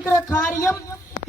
கொடுக்கிற காரியம்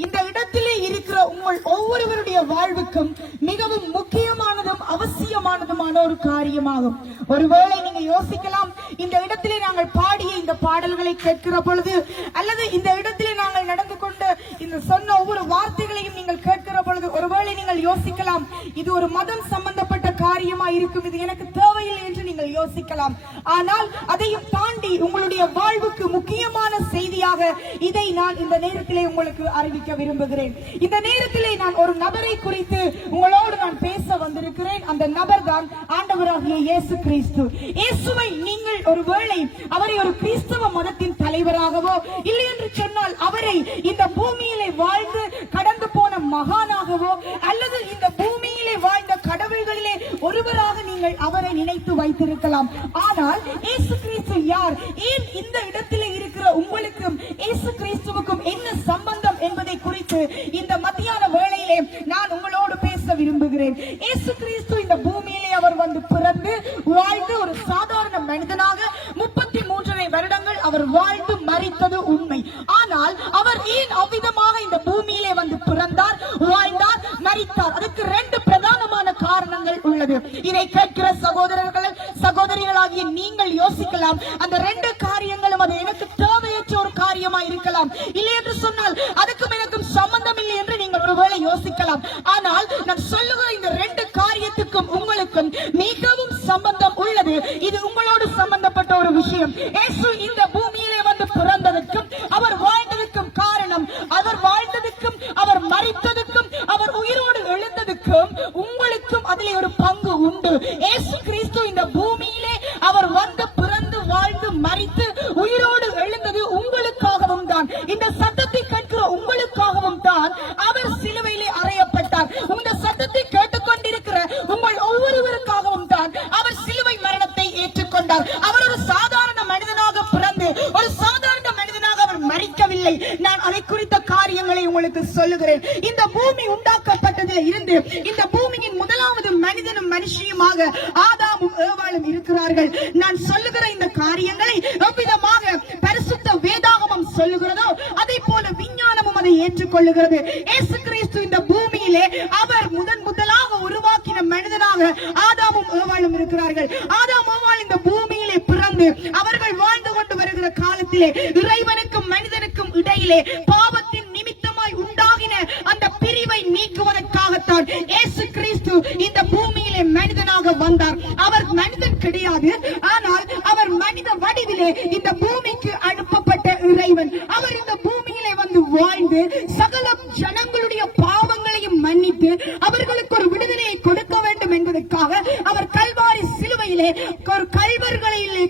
இந்த இடத்திலே இருக்கிற உங்கள் ஒவ்வொருவருடைய வாழ்வுக்கும் மிகவும் முக்கியமானதும் அவசியமானதுமான ஒரு காரியமாகும். ஒருவேளை நீங்க யோசிக்கலாம், இந்த இடத்திலே நாங்கள் பாடிய இந்த பாடல்களை கேட்கிற பொழுது, அல்லது இந்த இடத்திலே நாங்கள் நடந்து கொண்டு இந்த சொன்ன ஒவ்வொரு வார்த்தைகளையும் நீங்கள் கேட்கிற பொழுது, ஒருவேளை நீங்கள் யோசிக்கலாம், இது ஒரு மதம் சம்பந்தப்பட்ட காரியமா இருக்கும், இது எனக்கு தேவையில்லை என்று நீங்கள் யோசிக்கலாம். ஆனால் அதையும் தாண்டி உங்களுடைய வாழ்வுக்கு முக்கியமான செய்தியாக இதை நான் இந்த நேரத்திலே உங்களுக்கு அறிவிக்க விரும்புகிறேன். இந்த நேரத்திலே நான் ஒரு நபரை குறித்து உங்களோடு நான் பேச வந்திருக்கிறேன். அந்த நபர் தான் ஆண்டவராகிய இயேசு கிறிஸ்து. இயேசுவை நீங்கள் ஒருவேளை அவரை ஒரு கிறிஸ்தவ மதத்தின் தலைவராகவோ இல்லை என்று சொன்னால் அவரை இந்த பூமியிலே வாழ்ந்து கடந்து போன மகானாகவோ அல்லது இந்த பூமியிலே வாழ்ந்த கடவுள்களிலே ஒருவராக நீங்கள் அவரை நினைத்து வைத்திருக்கலாம். ஆனால் இயேசு கிறிஸ்து யார்? ஏன் இந்த இடத்திலே இருக்கிற உங்களுக்கும் இயேசு கிறிஸ்துவுக்கும் என்ன சம்பந்தம் என்பதை குறித்து இந்த மத்தியான வேளையிலே நான் உங்களோடு பேச விரும்புகிறேன். இயேசு கிறிஸ்து இந்த பூமியிலே அவர் வந்து பிறந்து வாழ்ந்து ஒரு சாதாரண மனிதனாக 33 வருடங்கள் அவர் வாழ்ந்து மரித்தது உண்மை. ஆனால் அவர் ஏன் அவ்விதமாக இந்த பூமியிலே வந்து பிறந்தார், வாழ்ந்தார், மரித்தார்? அதுக்கு 2 பிரதானமான காரணங்கள் உள்ளது. இதை கேட்கிற சகோதரர்கள் சகோதரிகளாகிய நீங்கள் யோசிக்கலாம், அந்த 2 காரியங்களும் அது எனக்கு தேவையற்ற ஒரு காரியமா இருக்கலாம், இல்லை என்று சொன்னால் அதுக்கும் எனக்கும் சம்பந்தம் இல்லை என்று நீங்கள் ஒருவேளை யோசிக்கலாம். ஆனால் நான் சொல்லுகிற இந்த 2 காரியத்துக்கும் உங்களுக்கும் மிகவும் சம்பந்தம் உள்ளது. இது உங்களோடு சம்பந்தப்பட்ட ஒரு விஷயம். இயேசு இந்த பூமியிலே வந்து பிறந்ததற்கும் அவர் வாழ்ந்ததற்கும் காரணம், அவர் வாழ்ந்ததற்கும் அவர் மரித்ததற்கும் அவர் உயிரோடு எழுந்ததற்கும் உங்களுக்கும் அதிலே ஒரு பங்கு உண்டு. இயேசு கிறிஸ்து இந்த பூமியிலே அவர் வந்து பிறந்து வாழ்ந்து மரித்து உயிரோடு எழுந்தது உங்களுக்காகவும் தான். இந்த சத்தத்தை கேட்கிற உங்களுக்காகவும் தான் அவர் சிலுவையிலே அறையப்பட்டார். இந்த சத்தத்தை கேட்டுக்கொண்டிருக்கிற உங்கள் ஒவ்வொருவருக்காகவும் தான் அவர் சிலுவை மரணத்தை ஏற்றுக்கொண்டார். அவர் ஒரு சாதாரண மனிதனாக பிறந்து ஒரு சாதாரண மனிதனாக அவர் மரிக்கவில்லை. நான் அதை குறித்த காரியங்களை உங்களுக்கு சொல்லுகிறேன். இந்த பூமி உண்டாக்கப்பட்டதில் இருந்து இந்த பூமியின் முதலாவது மனிதனும் மனுஷியுமாக ஆதாமும் ஏவாளும் இருக்கிறார்கள். நான் சொல்லுகிற இந்த காரியங்களை எவ்விதமாக பரிசுத்த வேதாகமம் சொல்லுகிறதோ அதை போல விஞ்ஞானமும் அதை ஏற்றுக்கொள்ளுகிறது. இயேசு கிறிஸ்து இந்த பூமியிலே அவர் முதலாக உருவாக்கின மனிதனாக ஆதாமும் ஏவாளும் இருக்கிறார்கள். ஆதாம் ஏவாள் இந்த பூமியிலே பிறந்து அவர்கள் வாழ்ந்து கொண்டு வருகிற காலத்திலே இறைவனுக்கும் மனிதனுக்கும் இடையிலே பாவத்தின் நிமித்தமாய் உண்டாகின அந்த பிரிவை நீக்குவதற்காகத்தான் இயேசு கிறிஸ்து இந்த பூமியிலே மனிதனாக வந்தார். அவர் மனிதன் கிடையாது, ஆனால் அவர் மனித வடிவிலே இந்த பூமிக்கு அனுப்பப்பட்ட இறைவன். அவர் இந்த பூமியிலே வந்து வாழ்ந்து சகல ஜனங்களுடைய பாவங்களையும் மன்னித்து அவர்களுக்கு ஒரு விடுதலையை கொடுக்க வேண்டும் என்பதற்காக அவர் கல்வாரி சிலுவையிலே ஒரு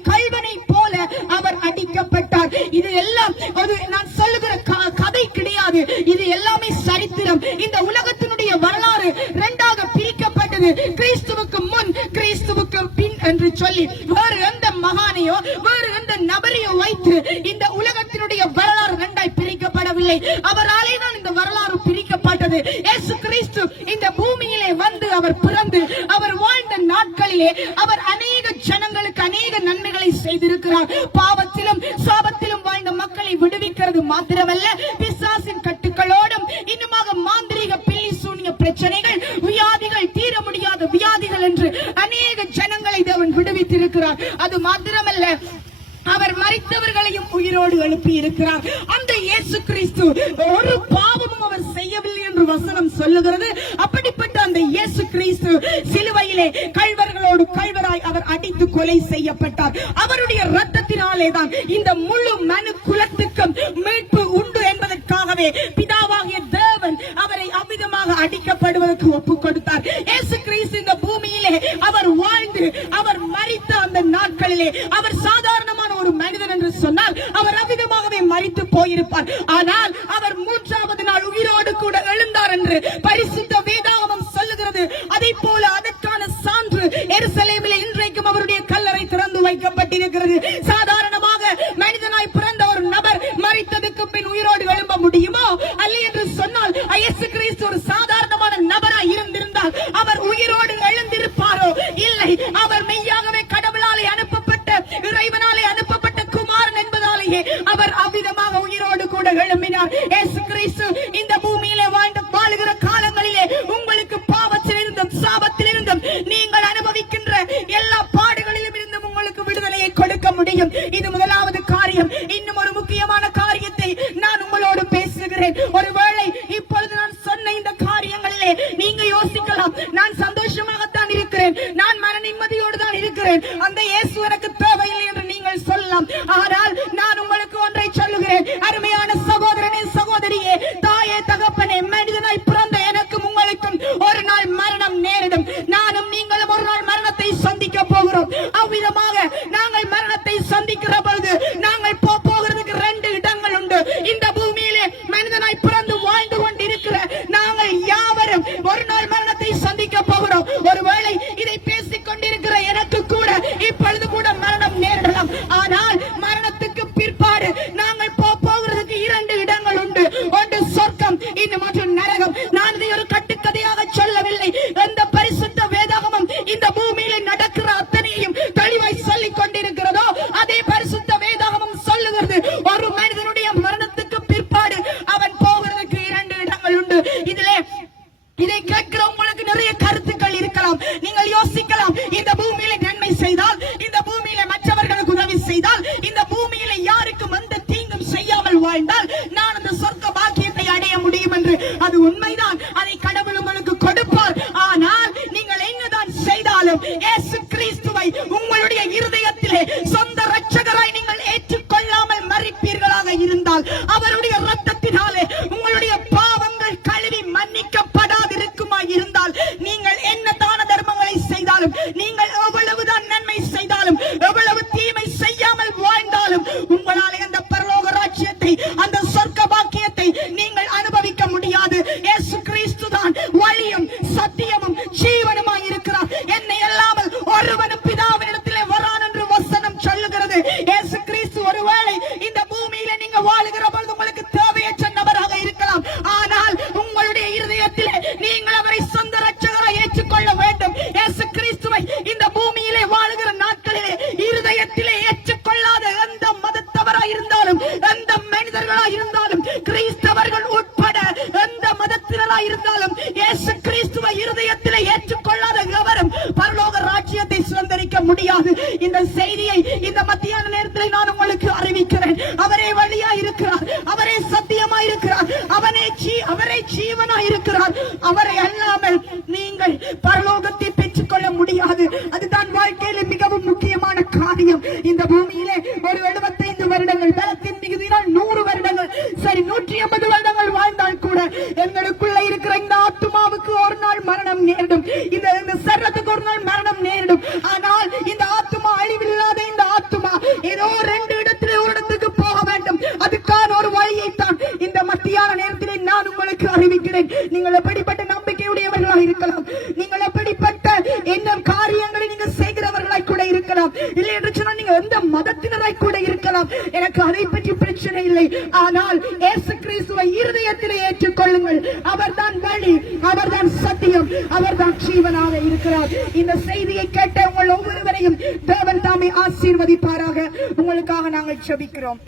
கல்வனை போல அவர் அடிக்கப்பட்டார். இது எல்லாம் நான் சொல்லுகிற கதை கிடையாது, இது எல்லாமே சரித்திரம். இந்த உலகத்தினுடைய வரலாறு 2ஆக பிரிக்கப்பட்டது. கிறிஸ்துவுக்கு முன் கிறிஸ்துவுக்கு பின் என்று சொல்லி வேறு எந்த மகானையோ வேறு எந்த நபரையோ வைத்து இந்த உலகத்தினுடைய வரலாறு 2ஆய் பிரிக்கப்படவில்லை. அவராலே தான் இந்த வரலாறு பிரிக்கப்பட்டது. இயேசு கிறிஸ்து இந்த பூமியிலே வந்து அவர் பிறந்து அவர் வாழ்ந்த நாட்களிலே அவர் அநேக ஜனங்களுக்கு அநேக நன்மைகளை செய்திருக்கிறார். பாவத்திலும் சாபத்திலும் வாழ்ந்த மக்களை விடுவிக்கிறது மாத்திரமல்ல, பிசாசின் கட்டுக்களோடும் இன்னுமாக மாந்திரீக பில்லி சூனிய பிரச்சனைகள், வியாதிகள், தீர முடியாத வியாதிகள் என்று அநேக ஜனங்களை தேவன் விடுவித்திருக்கிறார். அது மாத்திரமல்ல, அவர் மரித்தவர்களையும் உயிரோடு எழுப்பி இருக்கிறார். அந்த இயேசு கிறிஸ்து ஒரு பாவமும் அவர் செய்யவில்லை என்று வசனம் சொல்லுகிறது. அப்படிப்பட்ட அந்த இயேசு கிறிஸ்து சிலுவையிலே கள்வர்களோடு கள்வராய் அவர் அடித்து கொலை செய்யப்பட்டார். அவருடைய இரத்தத்தினாலே தான் இந்த முழு மனு குலத்துக்கும் மீட்பு உண்டு என்பதற்காகவே பிதாவாகிய தேவன் அவரை அவ்விதமாக அடிக்கப்படுவதற்கு ஒப்புக் கொடுத்தார். இயேசு கிறிஸ்து இந்த பூமியிலே அவர் வாழ்ந்து அவர் மரித்த அந்த நாட்களிலே அவர் சாதாரணமான ஒரு மனிதன் என்று சொன்னால் அவர் அவ்விதமாகவே மரித்து போயிருப்பார். ஆனால் அவர் 3ஆவது நாள் உயிரோடு கூட எழுந்தார் என்று பரிசுத்த வேதாகமம் சொல்லுகிறது. அதை போல அதற்கான சான்று எருசலேமிலே இன்றைக்கும் அவருடைய கல்லறை திறந்து வைக்கப்பட்டிருக்கிறது. சாதாரணமாக மனிதனாய் பிறந்த ஒரு நபர் மரித்ததுக்கு பின் உயிரோடு எழும்ப முடியுமோ? அல்ல என்று சொன்னால் இயேசு கிறிஸ்து ஒரு சாதாரணமான நபராய் இருந்திருந்தால் அவர் உயிரோடு எழுந்திருப்பாரோ? இல்லை, அவர் மெய்யாகவே கடவுளாலே அனுப்பப்பட்ட இறைவனாலே அனுப்பப்பட்ட குமாரன் என்பதாலேயே அவர் அவ்விதமாக உயிரோடு கூட எழும்பினார். இயேசு கிறிஸ்து இந்த பூமியிலே வாழுகிற காலங்களிலே உங்களுக்கு பாவத்திலிருந்தும் சாபத்திலிருந்தும் நீங்கள் அனுபவிக்கின்ற எல்லா பாடுகளிலும் இருந்தும் உங்களுக்கு விடுதலையை கொடுக்க முடியும். இது முதலாவது காரியம். இன்னும் ஒரு முக்கியமான காரியத்தை நான் உங்களோடு பேசுகிறேன். ஒருவேளை இப்பொழுது நான் சொன்ன இந்த காரியங்களிலே நீங்க யோசிக்கலாம், நான் சந்தோஷமாகத்தான் இருக்கிறேன், நான் மன நிம்மதியோடு தான் இருக்கிறேன், அந்த இயேசு எனக்கு தேவையில்லை என்று நீங்கள் சொல்லலாம். ஆனால் நான் உங்களுக்கு ஒன்றை சொல்லுகிறேன், அருமையான சகோதரனே சகோதரியே, தாயே தகப்பனே, மனிதனாய் பிறந்த எனக்கும் உங்களுக்கும் ஒரு நாள் மரணம் நேரிடும். நானும் நீங்களும் ஒரு நாள் மரணத்தை சந்திக்க போகிறோம். அவ்விதமாக நாங்கள் மரணத்தை சந்திக்கிற பொழுது நாங்கள் போகிறதுக்கு 2 இடங்கள் உண்டு. இந்த பூமியிலே மனிதனாய் பிறந்து வாழ்ந்து கொண்டிருக்கிற நாங்கள் யாவரும் ஒரு நாள் மரணத்தை சந்திக்க போகிறோம். ஒருவேளை இதை பேசிக் கொண்டிருக்கிற எனக்கு கூட இப்பொழுது கூட மரணம் நேரிடலாம். ஆனால் மரணத்துக்கு பிற்பாடு நாங்கள் போகிறதுக்கு 2 இடங்கள் உண்டு. ஒன்று சொர்க்கம், இன்னும் மற்ற நரகம். நான் இதை ஒரு கட்டுக்கதையாக சொல்லவில்லை. எந்த பரிசுத்த வேதாகமும் இந்த பூமியில நடக்கிற அத்தனையும் தெளிவாய் சொல்லிக் கொண்டிருக்கிறதோ அதே பரிசுத்த வேதாகமும் சொல்லுகிறது, ஒரு மனிதனுடைய மரணத்துக்கு பிற்பாடு அவன் போகிறதுக்கு 2 இடங்கள் உண்டு. இதை கேட்கிற உங்களுக்கு நிறைய கருத்துக்கள் இருக்கலாம். நீங்கள் யோசிக்கலாம், இந்த பூமியில நன்மை செய்தால், இந்த பூமியில மற்றவர்களுக்கு உதவி செய்தால், இந்த பூமியில யாருக்கும் எந்த தீங்கும் செய்யாமல் வாழ்ந்தால் நான் அந்த சொர்க்க பாக்கியத்தை அடைய முடியும் என்று. அது உண்மைதான், அதை கடவுள் உங்களுக்கு கொடுப்பார். ஆனால் நீங்கள் என்னதான் செய்தாலும் இயேசு கிறிஸ்துவை உங்களுடைய இருதயத்திலே சொந்த இரட்சகராய் நீங்கள் ஏற்றுக்கொள்ளாமல் மரிப்பீர்களாக இருந்தால், அவருடைய இரத்தத்தினாலே உங்களுடைய பாவங்கள் கழுவி மன்னிக்கப்படாதிருக்குமாய் இருந்தால், நீங்கள் என்ன தான தர்மங்களை செய்தாலும், நீங்கள் எவ்வளவுதான் நன்மை செய்தாலும், எவ்வளவு தீமை செய்யாமல் வாழ்ந்தாலும் உங்களால் அந்த பரலோக ராஜ்யத்தை, அந்த சொர்க்க பாக்கியத்தை நீங்கள் அனுபவிக்க முடியாது. இயேசு கிறிஸ்து தான் வழியும் சத்தியமும் ஜீவனுமாய் இருக்கிறார். என்னை அல்லாமல் ஒருவனும் பிதாவினிடத்திலே வரான் என்று வசனம் சொல்லுகிறது. இயேசு கிறிஸ்து ஒருவேளை இந்த பூமியில நீங்க வாழுகிற பொழுது உங்களுக்கு தேவையற்ற நபராக இருக்கலாம். ஆனால் உங்களுடைய இருதயத்திலே நீங்கள் அவரை சொந்த இரட்சகராய் ஏற்றுக்கொள்ள வேண்டும். இயேசு கிறிஸ்துவை இந்த பூமியிலே வாழுகிற நாட்களிலே இருதயத்திலே ஏற்றுக்கொள்ளாத எந்த மதத்தவராய் இருந்தாலும், எந்த மனிதர்களாய் இருந்தாலும், கிறிஸ்தவர்கள் உட்பட எந்த மதத்தினராய் இருந்தாலும், இயேசு கிறிஸ்துவை இருதயத்திலே ஏற்றுக்கொள்ளாத எவரும் பரலோக ராஜ்யத்தை சுதந்திரிக்க முடியாது. இந்த செய்தியை இந்த மத்தியான நேரத்தில் நான் உங்களுக்கு அறிவிக்கிறேன். அவரே வழியாய் இருக்கிறார், அவரே சத்தியமாய் இருக்கிறார், அவரே ஜீவனாய் இருக்கிறார். அவரை அல்லாமல் நீங்கள் பரலோகத்தை பெற்றுக்கொள்ள முடியாது. அதுதான் வாழ்க்கையில மிகவும் முக்கியமான காரியம். இந்த பூமியிலே ஒரு 75 வருடங்கள் பலத்தின் மிகுதியால் 100 வருடங்கள், சரி 180 வருடங்கள் வாழ்ந்தால் கூட எங்களுக்குள்ள இருக்கிற இந்த ஆத்துமாவுக்கு ஒரு நாள் மரணம் நேரிடும். இந்த சரீரத்துக்கு ஒரு நாள் மரணம் நேரிடும். ஆனால் இந்த ஆத்துமா அழிவில்லாத இந்த ஆத்துமா ஏதோ 2 இடத்திலே ஒரு இடத்துக்கு போக வேண்டும். அதுக்கான ஒரு வழியைத்தான் இந்த மத்தியான நேரத்திலே நான் உங்களுக்கு அறிவிக்கிறேன். நீங்கள் எப்படிப்பட்ட நம்பிக்கையுடையவர்களாக இருக்கலாம், நீங்கள் எப்படிப்பட்ட என்ன காரியங்களை நீங்க செய்கிறவர்களாய் கூட இருக்கலாம், இல்லை என்று சொன்னால் நீங்க எந்த மதத்தினராய் கூட இருக்கலாம். எனக்கு அதை பற்றி பிரச்சனை இல்லை. ஆனால் இயேசு கிறிஸ்துவை இருதயத்திலே ஏற்றுக்கொள்ளுங்கள். அவர்தான் வழி, அவர்தான் சத்தியம், அவர்தான் ஜீவனாக இருக்கிறார். இந்த செய்தியை கேட்ட உங்கள் ஒவ்வொருவரையும் தேவன் தாமே ஆசீர்வதிப்பாராக. உங்களுக்காக நாங்கள் ஜெபிக்கிறோம்.